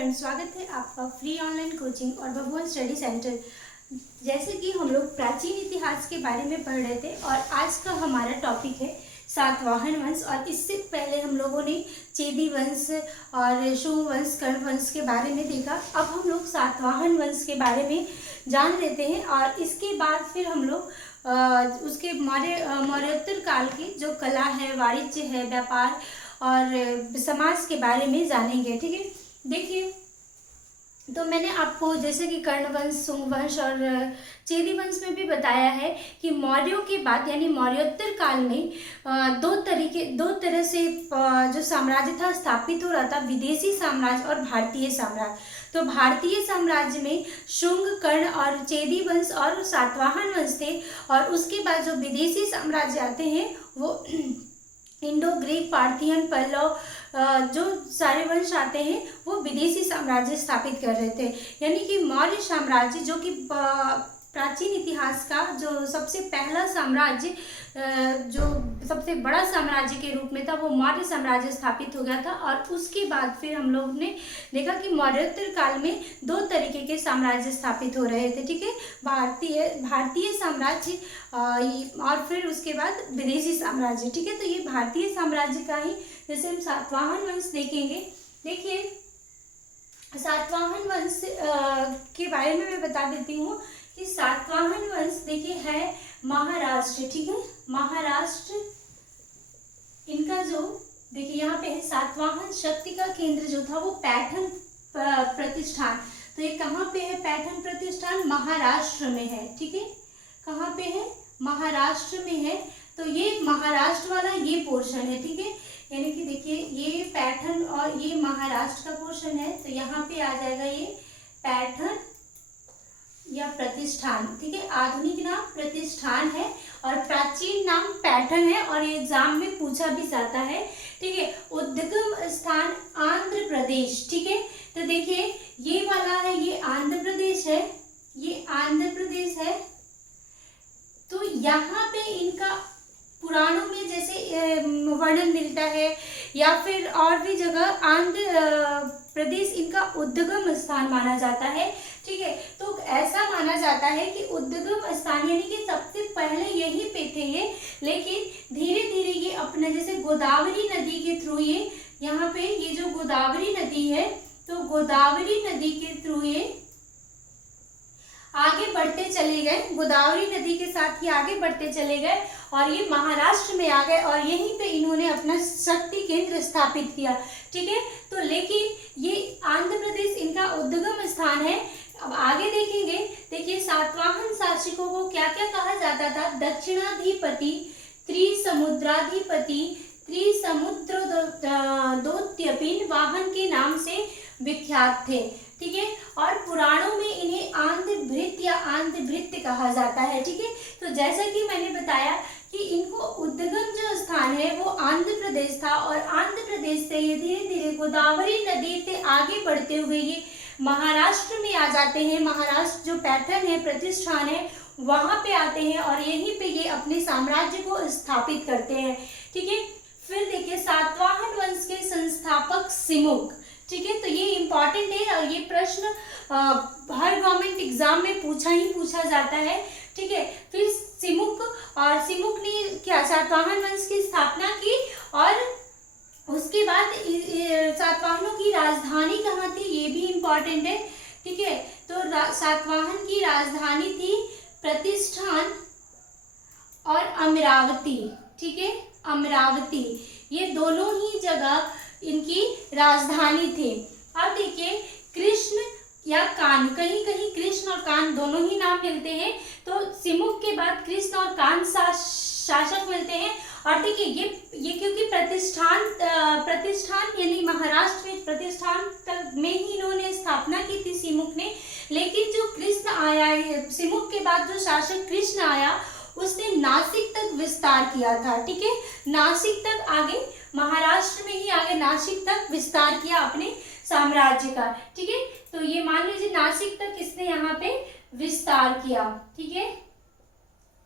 Friends, स्वागत है आपका फ्री ऑनलाइन कोचिंग और भगवान स्टडी सेंटर। जैसे कि हम लोग प्राचीन इतिहास के बारे में पढ़ रहे थे और आज का हमारा टॉपिक है सातवाहन वंश। और इससे पहले हम लोगों ने चेदी वंश और शुंग वंश, कर्ण वंश के बारे में देखा। अब हम लोग सातवाहन वंश के बारे में जान लेते हैं और इसके बाद फिर हम लोग उसके मौर्योत्तर काल की जो कला है, वाणिज्य है, व्यापार और समाज के बारे में जानेंगे। ठीक है, देखिए, तो मैंने आपको जैसे कि कर्ण वंश, शुंग वंश और चेदी वंश में भी बताया है कि मौर्यों के बाद यानी मौर्योत्तर काल में दो तरह से जो साम्राज्य था स्थापित हो रहा था, विदेशी साम्राज्य और भारतीय साम्राज्य। तो भारतीय साम्राज्य में शुंग, कर्ण और चेदी वंश और सातवाहन वंश थे। और उसके बाद जो विदेशी साम्राज्य आते हैं वो इंडो ग्रीक, पार्थियन, पल्लव, जो सारे वंश आते हैं वो विदेशी साम्राज्य स्थापित कर रहे थे। यानी कि मौर्य साम्राज्य जो कि प्राचीन इतिहास का जो सबसे पहला साम्राज्य, जो सबसे बड़ा साम्राज्य के रूप में था, वो मौर्य साम्राज्य स्थापित हो गया था। और उसके बाद फिर हम लोग ने देखा कि मौर्योत्तर काल में दो तरीके के साम्राज्य स्थापित हो रहे थे। ठीक है, भारतीय साम्राज्य और फिर उसके बाद विदेशी साम्राज्य। ठीक है, तो ये भारतीय साम्राज्य का ही जैसे हम सातवाहन वंश देखेंगे। देखिए, सातवाहन वंश के बारे में मैं बता देती हूँ कि सातवाहन वंश देखिए है महाराष्ट्र। ठीक है, महाराष्ट्र इनका जो देखिए यहाँ पे है सातवाहन शक्ति का केंद्र जो था वो पैठण प्रतिष्ठान। तो ये कहाँ पे है? पैठण प्रतिष्ठान महाराष्ट्र में है। ठीक है, कहाँ पे है? महाराष्ट्र में है। तो ये महाराष्ट्र वाला ये पोर्शन है। ठीक है, यानी कि देखिए ये पैठण और ये महाराष्ट्र का पोर्शन है। तो यहाँ पे आ जाएगा ये पैठण या प्रतिष्ठान। ठीक है, आधुनिक नाम प्रतिष्ठान है और प्राचीन नाम पैठण है और ये एग्जाम में पूछा भी जाता है। ठीक है, उद्गम स्थान आंध्र प्रदेश। ठीक है, तो देखिए ये वाला है, ये आंध्र प्रदेश है, ये आंध्र प्रदेश है। तो यहाँ पे इनका पुराणों में जैसे वर्णन मिलता है या फिर और भी जगह आंध्र प्रदेश इनका उद्गम स्थान माना जाता है। ठीक है, तो ऐसा माना जाता है कि उद्गम स्थान यानी कि सबसे पहले यहीं पे थे ये, लेकिन धीरे धीरे ये अपने जैसे गोदावरी नदी के थ्रू ये यहाँ पे ये जो गोदावरी नदी है, तो गोदावरी नदी के थ्रू ये आगे बढ़ते चले गए, गोदावरी नदी के साथ ही आगे बढ़ते चले गए और ये महाराष्ट्र में आ गए और यहीं पे इन्होंने अपना शक्ति केंद्र स्थापित किया। ठीक है, तो लेकिन ये आंध्र प्रदेश इनका उद्गम स्थान है। अब आगे देखेंगे, देखिए सातवाहन शासकों को क्या क्या कहा जाता था? दक्षिणाधिपति, त्रिसमुद्राधिपति, त्रिसमुद्रोद्यपिन वाहन के नाम से विख्यात थे। ठीक है, और पुराणों में इन्हें आंध्रभृत्य या आंध्रभृत्य कहा जाता है। ठीक है, तो जैसा कि मैंने बताया कि इनको उद्गम जो स्थान है वो आंध्र प्रदेश था और आंध्र प्रदेश से ये धीरे धीरे गोदावरी नदी से आगे बढ़ते हुए ये महाराष्ट्र में आ जाते हैं। महाराष्ट्र जो पैठण है, प्रतिष्ठान है, वहां पे आते हैं और यहीं पे ये अपने साम्राज्य को स्थापित करते हैं। ठीक है, फिर देखिए सातवाहन वंश के संस्थापक सिमुक। ठीक है, तो ये इम्पॉर्टेंट है और ये प्रश्न हर गवर्नमेंट एग्जाम में पूछा जाता है। ठीक है, फिर सिमुक ने क्या सातवाहन वंश की स्थापना की और उसके बाद सातवाहनों की राजधानी कहाँ थी ये भी इम्पॉर्टेंट है। ठीक है, तो सातवाहन की राजधानी थी प्रतिष्ठान और अमरावती। ठीक है, अमरावती, ये दोनों ही जगह इनकी राजधानी थी। अब देखिए कृष्ण या कान, कहीं कहीं कृष्ण और कान दोनों ही नाम मिलते हैं। तो सिमुक के बाद कृष्ण और कान शासक मिलते हैं। और देखिए ये क्योंकि प्रतिष्ठान यानी महाराष्ट्र में प्रतिष्ठान में ही इन्होंने स्थापना की थी सिमुक ने, लेकिन जो कृष्ण आया, सिमुक के बाद जो शासक कृष्ण आया उसने नासिक तक विस्तार किया था। ठीक है, नासिक तक आगे, महाराष्ट्र में ही आगे नासिक तक विस्तार किया अपने साम्राज्य का। ठीक है, तो ये मान लीजिए नासिक तक इसने यहाँ पे विस्तार किया। ठीक है,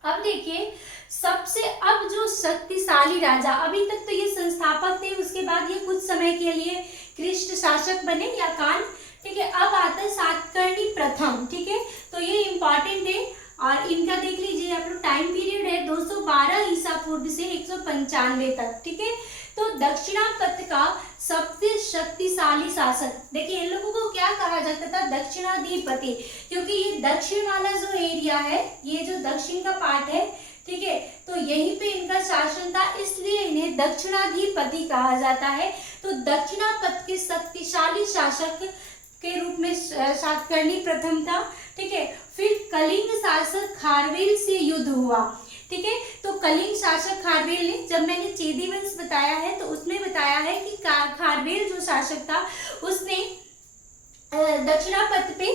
अब देखिए सबसे अब जो शक्तिशाली राजा, अभी तक तो ये संस्थापक थे, उसके बाद ये कुछ समय के लिए कृष्ण शासक बने या कान ठीक है। अब आता है सातकर्णी प्रथम। ठीक है, तो ये इम्पॉर्टेंट है और इनका देख लीजिए आप लोग, टाइम पीरियड है 212 ईसा पूर्व से 195 तक। ठीक है, तो दक्षिणापथ का सबसे शक्तिशाली शासक, देखिए इन लोगों को क्या कहा जाता था, दक्षिणाधिपति, क्योंकि ये दक्षिण वाला जो एरिया है, ये जो दक्षिण का पार्ट है, ठीक है, तो यहीं पे इनका शासन था, इसलिए इन्हें दक्षिणाधिपति कहा जाता है। तो दक्षिणापथ के शक्तिशाली शासक के रूप में सातकर्णी प्रथम था। ठीक है, फिर कलिंग शासक खारवेल से युद्ध हुआ। ठीक है, तो कलिंग शासक खारवेल ने, जब मैंने चेदी वंश बताया है तो उसमें बताया है कि खारवेल जो शासक था उसने दक्षिणापथ पे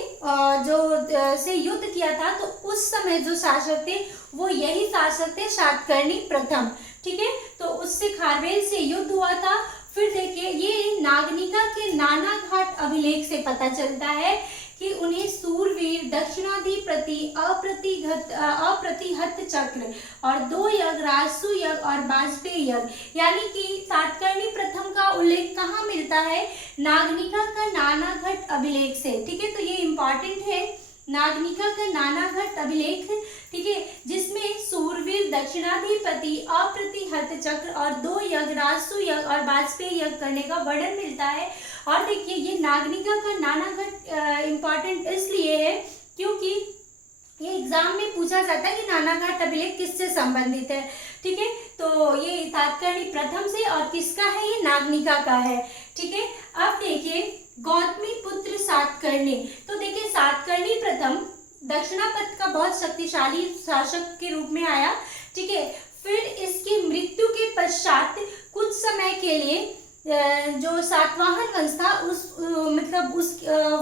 जो से युद्ध किया था, तो उस समय जो शासक थे वो यही शासक थे सातकर्णी प्रथम। ठीक है, तो उससे खारवेल से युद्ध हुआ था। फिर देखिए ये नागनिका के नाना घाट अभिलेख से पता चलता है कि उन्हें सूरवीर, दक्षिणाधिपति, अप्रतिहत चक्र और 2 यज्ञ, राजसु यज्ञ और वाजपेयी यज्ञ, यानी कि सातकर्णी प्रथम का उल्लेख कहाँ मिलता है, नागनिका का नानाघट अभिलेख से। ठीक है, तो ये इम्पॉर्टेंट है, नागनिका का नानाघट अभिलेख। ठीक है, जिसमें सूरवीर, दक्षिणाधिपति, अप्रतिहत चक्र और 2 यज्ञ, राजसु यज्ञ और वाजपेयी यज्ञ करने का वर्णन मिलता है। और देखिए ये नागनिका का नानाघट इम्पॉर्टेंट इसलिए है क्योंकि ये एग्जाम में पूछा जाता है कि नानाघाट अभिलेख किससे संबंधित है। ठीक है, तो ये सातकर्णी प्रथम से, और किसका है, ये नागनिका का है। ठीक है, अब देखिए गौतमी पुत्र सातकर्णी, तो देखिए सातकर्णी प्रथम दक्षिणापथ का बहुत शक्तिशाली शासक के रूप में आया। ठीक है, फिर इसकी मृत्यु के पश्चात कुछ समय के लिए जो सातवाहन वंश था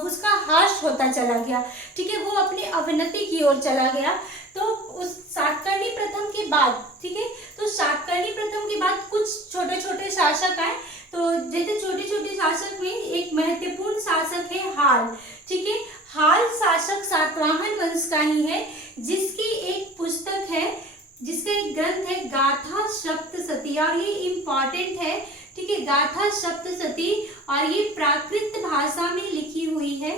उसका ह्रास होता चला गया। ठीक है, वो अपनी अवनति की ओर चला गया। तो उस सातकर्णी प्रथम के बाद, ठीक है, तो सातकर्णी प्रथम के बाद कुछ छोटे छोटे शासक आए। तो जैसे छोटे छोटे शासक में एक महत्वपूर्ण शासक है हाल। ठीक है, हाल शासक सातवाहन वंश का ही है, जिसकी एक पुस्तक है, जिसका एक ग्रंथ है गाथा सप्तशती, और ये इम्पॉर्टेंट है। ठीक है, गाथा सप्तशती, और ये प्राकृत भाषा में लिखी हुई है।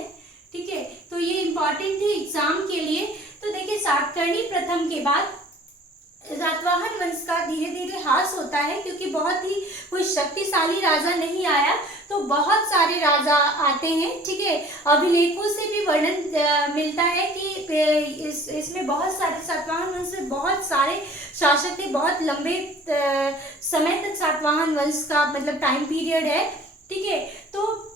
ठीक है, तो ये इम्पॉर्टेंट है एग्जाम के लिए। तो देखिए सातकर्णी प्रथम के बाद सातवाहन वंश का धीरे धीरे ह्रास होता है, क्योंकि बहुत ही कोई शक्तिशाली राजा नहीं आया, तो बहुत सारे राजा आते हैं। ठीक है, अभिलेखों से भी वर्णन मिलता है कि इसमें बहुत सारे सातवाहन वंश में बहुत सारे शासक थे, बहुत लंबे समय तक सातवाहन वंश का मतलब टाइम पीरियड है। ठीक है, तो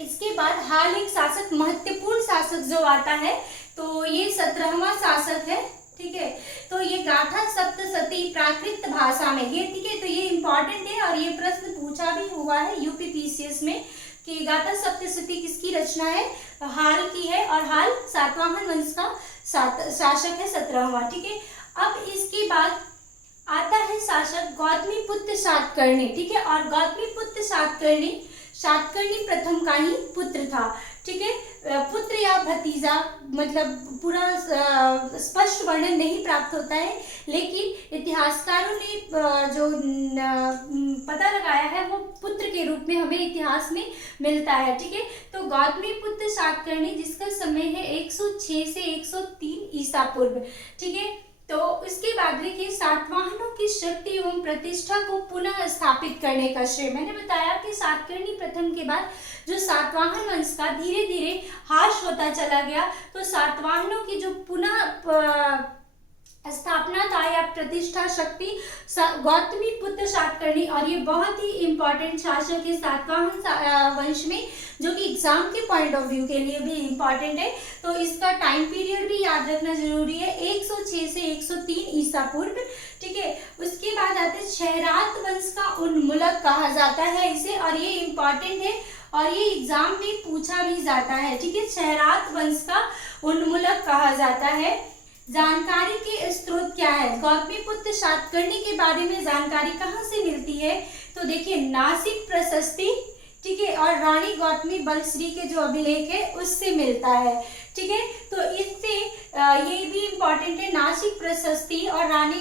इसके बाद हाल एक शासक, महत्वपूर्ण शासक जो आता है, तो ये 17वां शासक है। ठीक है, तो ये गाथा सप्तशती प्राकृत भाषा में, ये ठीक है, तो ये इम्पॉर्टेंट है और ये प्रश्न पूछा भी हुआ है यूपीपीसीएस में कि गाथा सप्तशती किसकी रचना है, हाल की है, और हाल सातवाहन वंश का शासक है 17वां। ठीक है, अब इसके बाद आता है शासक गौतमीपुत्र सातकर्णी। ठीक है, और गौतमीपुत्र सातकर्णी प्रथम का ही पुत्र था। ठीक है, पुत्र या भतीजा मतलब पूरा स्पष्ट वर्णन नहीं प्राप्त होता है, लेकिन इतिहासकारों ने जो पता लगाया है वो पुत्र के रूप में हमें इतिहास में मिलता है। ठीक है, तो गौतमीपुत्र सातकर्णी जिसका समय है 106 से 103 ईसा पूर्व। ठीक है, तो इसके बाद देखिए सातवाहनों की शक्ति एवं प्रतिष्ठा को पुनः स्थापित करने का श्रेय, मैंने बताया कि सातकर्णी प्रथम के बाद जो सातवाहन वंश का धीरे धीरे ह्रास होता चला गया, तो सातवाहनों की जो पुनः स्थापना था या प्रतिष्ठा शक्ति गौतमीपुत्र सातकर्णी, और ये बहुत ही इम्पोर्टेंट शासक है सातवाहन वंश में, जो कि एग्जाम के पॉइंट ऑफ व्यू के लिए भी इम्पोर्टेंट है। तो इसका टाइम पीरियड भी याद रखना जरूरी है, 106 से 103 ईसा पूर्व। ठीक है, उसके बाद आते हैं क्षयरात वंश का उन्मूलक कहा जाता है इसे, और ये इम्पोर्टेंट है और ये एग्जाम में पूछा भी जाता है। ठीक है, क्षयरात वंश का उन्मूलक कहा जाता है। जानकारी के स्रोत क्या है, गौतमीपुत्र सातकर्णी के बारे में जानकारी कहाँ से मिलती है, तो देखिए नासिक प्रशस्ति, ठीक है, और रानी गौतमी बलश्री के जो अभिलेख है उससे मिलता है। ठीक है, तो इससे ये भी इम्पोर्टेंट है, नासिक प्रशस्ति और रानी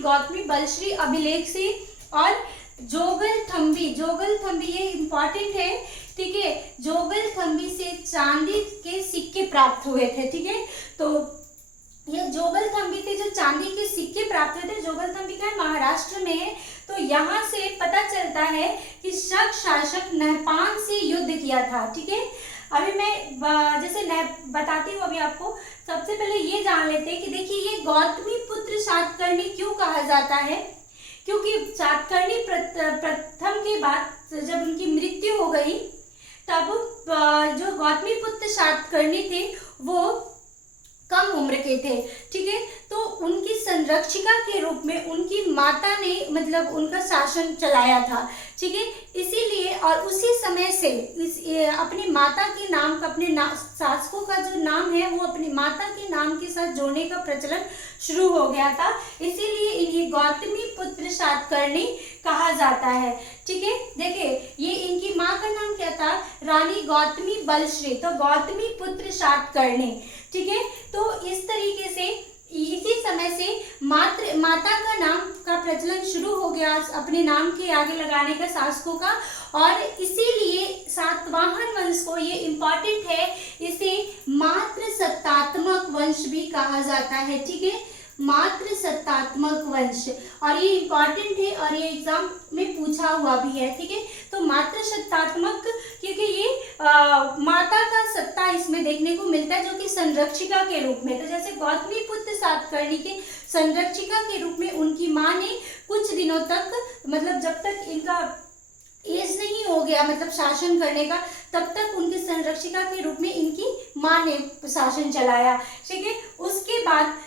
गौतमी बलश्री अभिलेख से, और जोगलथम्बी, जोगलथम्बी ये इंपॉर्टेंट है, ठीक है। जोगलथम्बी से चांदी के सिक्के प्राप्त हुए थे, ठीक है। तो ये जोगलथम्बी थे जो चांदी के सिक्के प्राप्त हुए थे। जोगलथम्बी का महाराष्ट्र में है। तो यहाँ से पता चलता है कि शक शासक नहपान से युद्ध किया था, ठीक है। अभी मैं जैसे बताती हूँ अभी आपको। सबसे पहले ये जान लेते हैं कि देखिए ये गौतमी पुत्र सातकर्णी क्यों कहा जाता है, क्योंकि सातकर्णी प्रथम के बाद जब उनकी मृत्यु हो गई तब जो गौतमी पुत्र सातकर्णी थे वो कम उम्र के थे, ठीक है। तो उनकी संरक्षिका के रूप में उनकी माता ने मतलब उनका शासन चलाया था, ठीक है। इसीलिए और उसी समय से अपनी माता के नाम का, अपने शासकों का जो नाम है वो अपनी माता के नाम के साथ जोड़ने का प्रचलन शुरू हो गया था। इसीलिए इन्हें गौतमी पुत्र सातकर्णी कहा जाता है, ठीक है। देखिए ये इनकी माँ का नाम क्या था, रानी गौतमी बलश्री, तो गौतमी पुत्र सातकर्णी, ठीक है। तो इस तरीके से इसी समय से माता का नाम का प्रचलन शुरू हो गया अपने नाम के आगे लगाने का शासकों का, और इसीलिए सातवाहन वंश को, ये इम्पॉर्टेंट है, इसे मातृ सत्तात्मक वंश भी कहा जाता है, ठीक है। मातृ सत्तात्मक वंश, और ये इम्पॉर्टेंट है और ये एग्जाम में पूछा हुआ भी है, ठीक है। तो मातृ सत्तात्मक क्योंकि ये माता का सत्ता इसमें देखने को मिलता है, जो कि संरक्षिका के रूप में। तो जैसे गौतमी पुत्र सातकर्णी के संरक्षिका के रूप में उनकी माँ ने कुछ दिनों तक, मतलब जब तक इनका एज नहीं हो गया मतलब शासन करने का, तब तक उनके संरक्षिका के रूप में इनकी माँ ने शासन चलाया, ठीक है। उसके बाद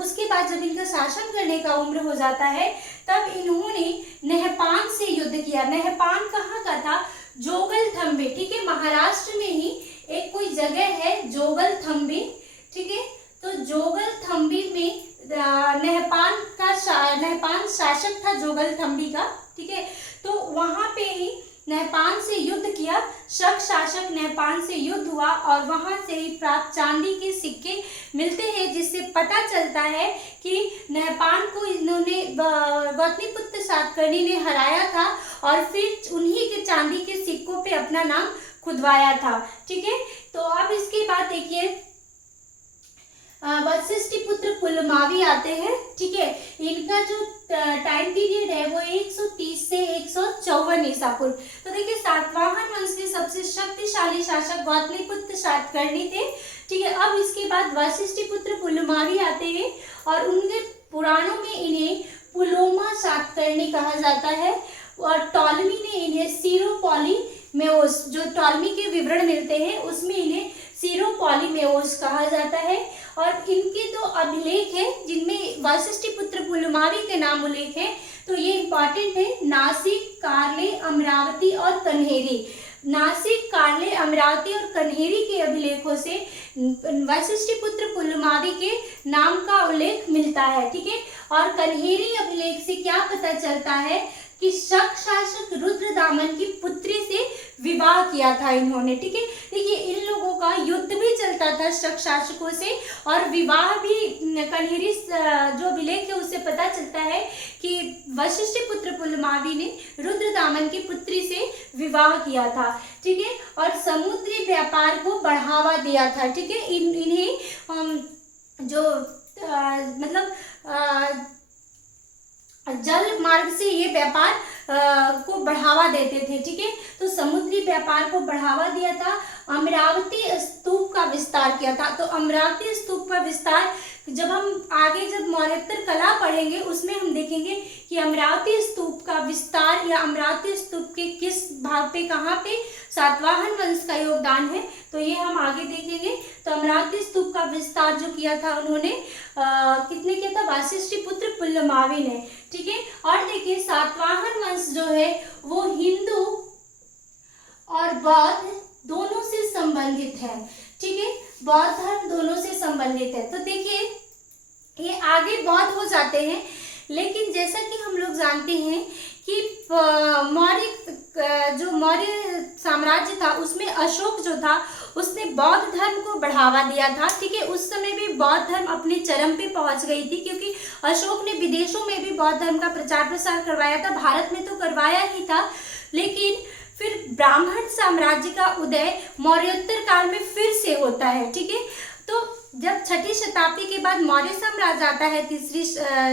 उसके बाद जब इनका शासन करने का उम्र हो जाता है तब इन्होंने नहपान से युद्ध किया। नहपान कहाँ का था, जोगलथम्बी, ठीक है। महाराष्ट्र में ही एक कोई जगह है जोगलथम्बी, ठीक है। तो जोगलथम्बी में नहपान शासक था जोगलथम्बी का, ठीक है। तो वहां पे ही नहपान से युद्ध किया, शक शासक नहपान से युद्ध हुआ और वहां से ही प्राप्त चांदी के सिक्के मिलते हैं, जिससे पता चलता है कि नहपान को इन्होंने गौतमीपुत्र सातकर्णी ने हराया था और फिर उन्हीं के चांदी के सिक्कों पे अपना नाम खुदवाया था, ठीक है। तो अब इसके बाद देखिए वशिष्ठिपुत्र पुलमावी आते हैं, ठीक है। इनका जो टाइम पीरियड है वो 130 से 154 ईसा पूर्व। तो देखिए सातवाहन वंश के सबसे शक्तिशाली शासक गौतमीपुत्र सातकर्णी थे, ठीक है। अब इसके बाद वशिष्ठिपुत्र पुलमावी आते हैं और उनके पुराणों में इन्हें पुलोमा सातकर्णी कहा जाता है, और टॉलमी ने इन्हें सीरोपॉलीमेओस, जो टॉलमी के विवरण मिलते हैं उसमें इन्हें सीरोपॉलीमेओस कहा जाता है। और इनके तो अभिलेख है जिनमें वशिष्ठिपुत्र पुलमावी के नाम उल्लेख है, तो ये इंपॉर्टेंट है, नासिक, कार्ले, अमरावती और कन्हेरी। नासिक, कार्ले, अमरावती और कन्हेरी के अभिलेखों से वशिष्ठिपुत्र पुलमावी के नाम का उल्लेख मिलता है, ठीक है। और कन्हेरी अभिलेख से क्या पता चलता है कि शक शासक रुद्रदामन की पुत्री से विवाह किया था इन्होंने, ठीक है। देखिए इन लोगों का युद्ध भी चलता था शक शासकों से और विवाह भी, कन्हेरी जो अभिलेख है उससे पता चलता है कि वशिष्ठिपुत्र पुलमावी ने रुद्रदामन की पुत्री से विवाह किया था, ठीक है। और समुद्री व्यापार को बढ़ावा दिया था, ठीक है। इन्हें जो मतलब जल मार्ग से ये व्यापार को बढ़ावा देते थे, ठीक है। तो समुद्री व्यापार को बढ़ावा दिया था, अमरावती स्तूप का विस्तार किया था। तो अमरावती स्तूप का विस्तार जब हम आगे जब मौर्योत्तर कला पढ़ेंगे उसमें हम देखेंगे कि अमरावती स्तूप का विस्तार या अमरावती स्तूप के किस भाग पे, कहाँ पे सातवाहन वंश का योगदान है, तो ये हम आगे देखेंगे। तो अमरावती स्तूप का विस्तार जो किया था उन्होंने कितने किया था, वशिष्ठिपुत्र पुलमावी ने, ठीक है। और देखिए सातवाहन वंश जो है वो हिंदू और बौद्ध दोनों से संबंधित है, ठीक है। बौद्ध धर्म दोनों से संबंधित है। तो देखिए ये आगे बौद्ध हो जाते हैं, लेकिन जैसा कि हम लोग जानते हैं कि मौर्य साम्राज्य था उसमें अशोक जो था उसने बौद्ध धर्म को बढ़ावा दिया था, ठीक है। उस समय भी बौद्ध धर्म अपने चरम पे पहुंच गई थी, क्योंकि अशोक ने विदेशों में भी बौद्ध धर्म का प्रचार प्रसार करवाया था, भारत में तो करवाया ही था, लेकिन फिर ब्राह्मण साम्राज्य का उदय मौर्योत्तर काल में फिर से होता है। ठीक है, तो जब छठी शताब्दी के बाद मौर्य साम्राज्य आता है तीसरी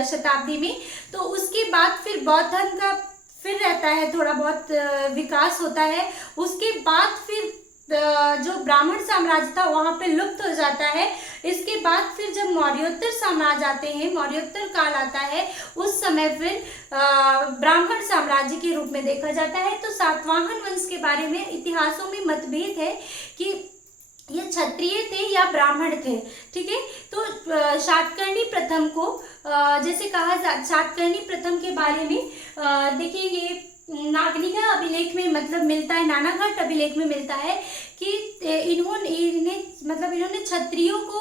शताब्दी में, तो उसके बाद फिर बौद्ध धर्म का फिर रहता है थोड़ा बहुत विकास होता है। उसके बाद फिर जो ब्राह्मण साम्राज्य था वहाँ पे लुप्त हो जाता है। इसके बाद फिर जब मौर्योत्तर साम्राज्य आते हैं, मौर्योत्तर काल आता है, उस समय फिर ब्राह्मण साम्राज्य के रूप में देखा जाता है। तो सातवाहन वंश के बारे में इतिहासों में मतभेद है कि ये क्षत्रिय थे या ब्राह्मण थे। ठीक है, तो शातकर्णी प्रथम को जैसे कहा शातकर्णी प्रथम के बारे में देखिए, ये नागनिका अभिलेख में मतलब मिलता है, नानाघाट अभिलेख में मिलता है कि इन्होंने क्षत्रियों को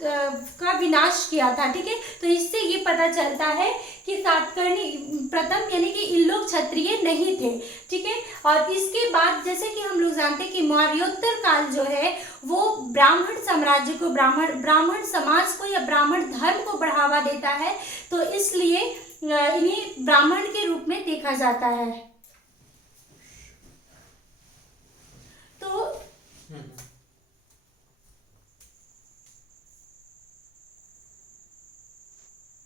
का विनाश किया था। ठीक है, तो इससे ये पता चलता है कि सातकर्णी प्रथम यानी कि इन लोग क्षत्रिय नहीं थे। ठीक है, और इसके बाद जैसे कि हम लोग जानते हैं कि मौर्योत्तर काल जो है वो ब्राह्मण साम्राज्य को, ब्राह्मण समाज को या ब्राह्मण धर्म को बढ़ावा देता है, तो इसलिए इन्हें ब्राह्मण के रूप में देखा जाता है।